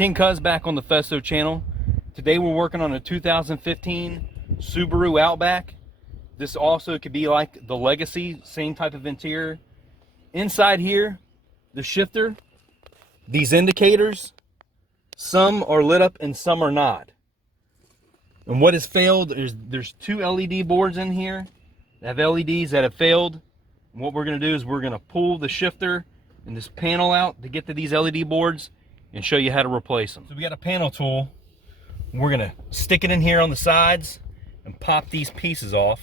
King Cuz back on the Festo channel. Today we're working on a 2015 Subaru Outback. This also could be like the Legacy, same type of interior. Inside here, the shifter, these indicators, some are lit up and some are not. And what has failed is there's two LED boards in here that have LEDs that have failed. And what we're going to do is we're going to pull the shifter and this panel out to get to these LED boards and show you how to replace them. So we got a panel tool. We're going to stick it in here on the sides and pop these pieces off.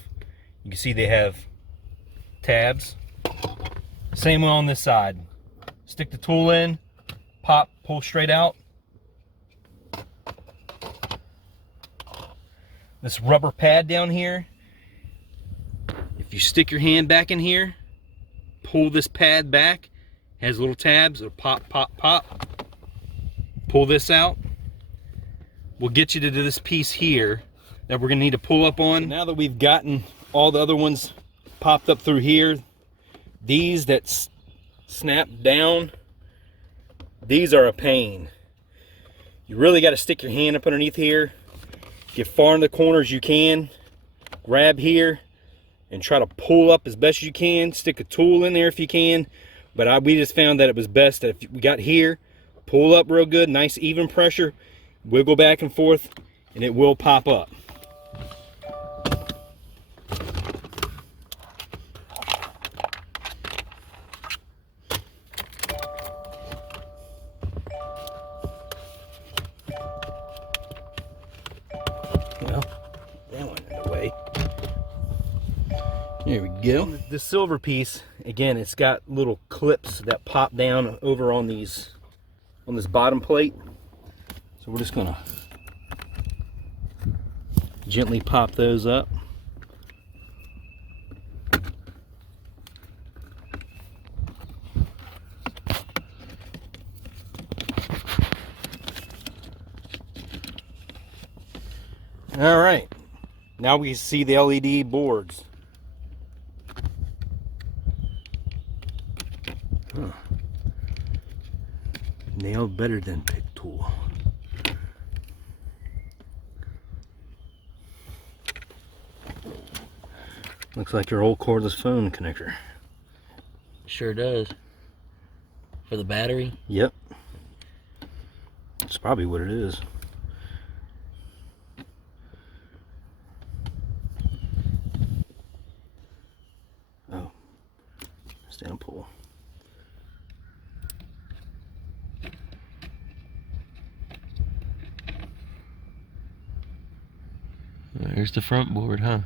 You can see they have tabs. Same way on this side. Stick the tool in, pop, pull straight out. This rubber pad down here, if you stick your hand back in here, pull this pad back, has little tabs, it'll pop, pop, pop. Pull this out. We'll get you to this piece here that we're gonna need to pull up on. So now that we've gotten all the other ones popped up through here, these that snap down, these are a pain. You really got to stick your hand up underneath here, get far in the corner as you can, grab here and try to pull up as best as you can. Stick a tool in there if you can, but we just found that it was best that if we got here, pull up real good, nice even pressure, wiggle back and forth, and it will pop up. Well, that one in the way. There we go. The silver piece, again, it's got little clips that pop down over on these, on this bottom plate. So we're just gonna gently pop those up. All right, now we see the LED boards. Huh. Nailed better than pick tool. Looks like your old cordless phone connector. Sure does. For the battery? Yep. That's probably what it is. Oh. Stand pull. There's the front board, huh?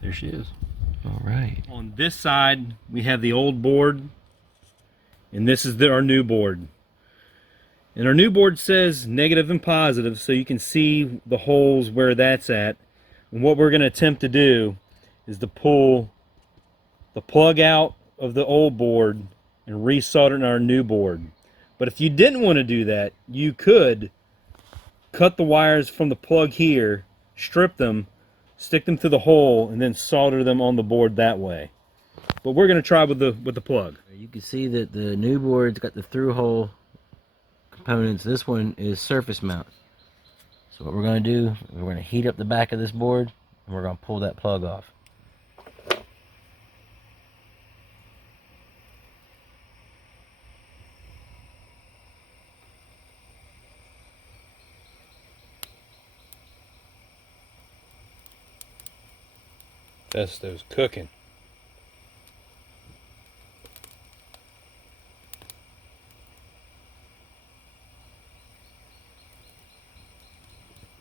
There she is. All right. On this side, we have the old board, and this is our new board. And our new board says negative and positive, so you can see the holes where that's at. And what we're going to attempt to do is to pull the plug out of the old board and resolder in our new board. But if you didn't want to do that, you could cut the wires from the plug here, strip them, stick them through the hole, and then solder them on the board that way. But we're going to try with the plug. You can see that the new board's got the through hole components. This one is surface mount. So what we're going to do is we're going to heat up the back of this board and we're going to pull that plug off. Festo's cooking.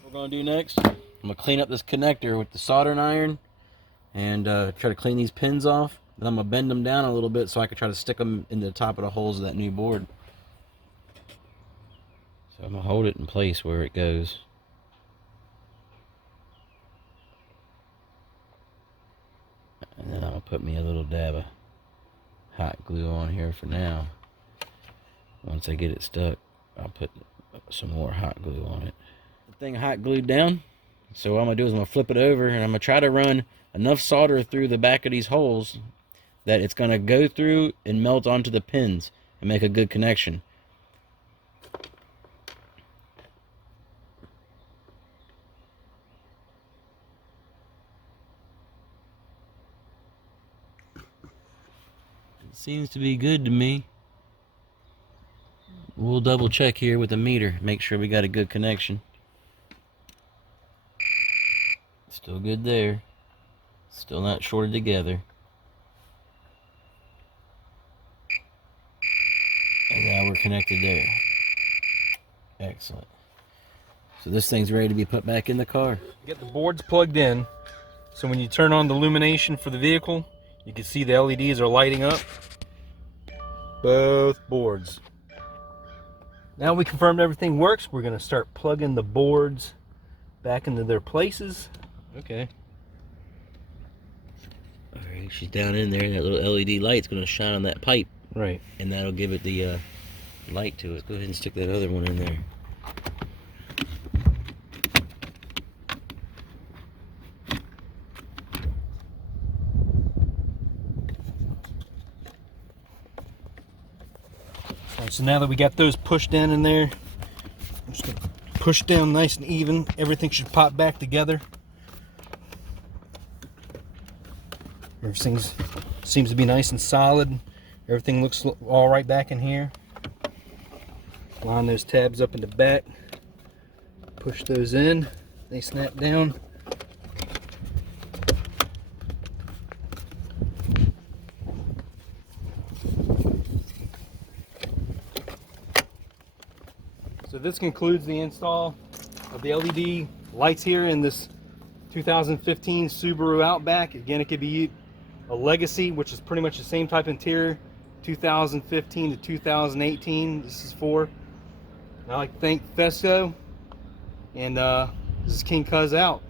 What we're going to do next, I'm going to clean up this connector with the soldering iron and try to clean these pins off. Then I'm going to bend them down a little bit so I can try to stick them in the top of the holes of that new board. So I'm going to hold it in place where it goes. And then I'm going to put me a little dab of hot glue on here for now. Once I get it stuck, I'll put some more hot glue on it. The thing hot glued down. So what I'm going to do is I'm going to flip it over and I'm going to try to run enough solder through the back of these holes that it's going to go through and melt onto the pins and make a good connection. It seems to be good to me. We'll double check here with the meter, make sure we got a good connection. Still good there. Still not shorted together. And now we're connected there. Excellent. So this thing's ready to be put back in the car. Get the boards plugged in, so when you turn on the illumination for the vehicle, you can see the LEDs are lighting up. Both boards. Now we confirmed everything works, we're going to start plugging the boards back into their places. Okay. Alright, she's down in there, and that little LED light's going to shine on that pipe. Right. And that'll give it the light to it. Go ahead and stick that other one in there. Alright, so now that we got those pushed down in there, I'm just going to push down nice and even. Everything should pop back together. Everything seems to be nice and solid. Everything looks all right back in here. Line those tabs up in the back. Push those in. They snap down. So this concludes the install of the LED lights here in this 2015 Subaru Outback. Again, it could be a Legacy, which is pretty much the same type interior, 2015 to 2018 this is for. And I'd like to thank Fesco, and this is King Cuz out.